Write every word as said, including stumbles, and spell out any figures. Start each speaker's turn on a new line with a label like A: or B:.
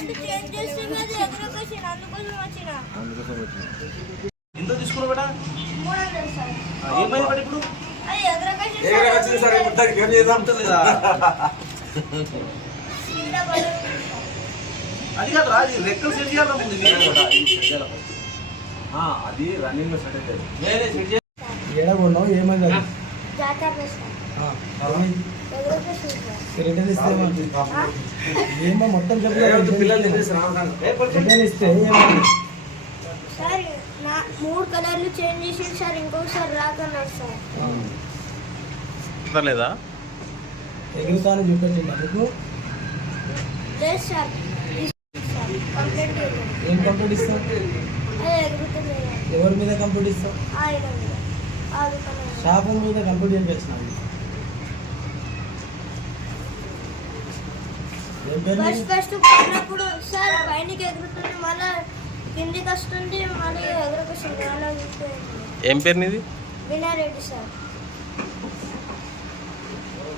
A: ఎంత తీసుకున్నావు బేటా? ఏమైంది బట్ ఇప్పుడు అది కాదు రా, అది రెక్కలు సెట్ చేయాలి ముందు.
B: అది రన్నింగ్ లో సెట్ అవుతుంది.
C: ఏడగొన్నావు ఏమైంది? రిటర్న్ ఇస్తే ఏమో మొత్తం చెప్పలేదు.
B: పిల్లలు
C: రిటర్న్ ఇస్తే
D: సార్ నా మూడు కలర్లు చేంజ్ చేసి సార్ ఇంకొకసారి రాకన్నారు సార్.
A: లేదా
C: ఎగురుతాను చూపించండి అందుకు.
D: లేదు సార్ కంప్లైంట్
C: ఏం కంప్లీట్ ఇస్తావు?
D: అదే ఎగురుతుంది
C: ఎవరి మీద కంప్లీట్ ఇస్తావు?
D: ఆయన మీద ఆ దుకాణం
C: షాపు మీద కంప్లీట్ ఏం చేస్తున్నావు? ఏం పేరు?
D: ఫస్ట్ ఫస్ట్ పడినప్పుడు సార్ పైనకి ఎగురుతుంది, మళ్ళీ కిందికి వస్తుంది, మళ్ళీ ఎగురుకొస్తుంది. అలా
A: ఏం పేరు నీది?
D: వినారెడ్డి సార్.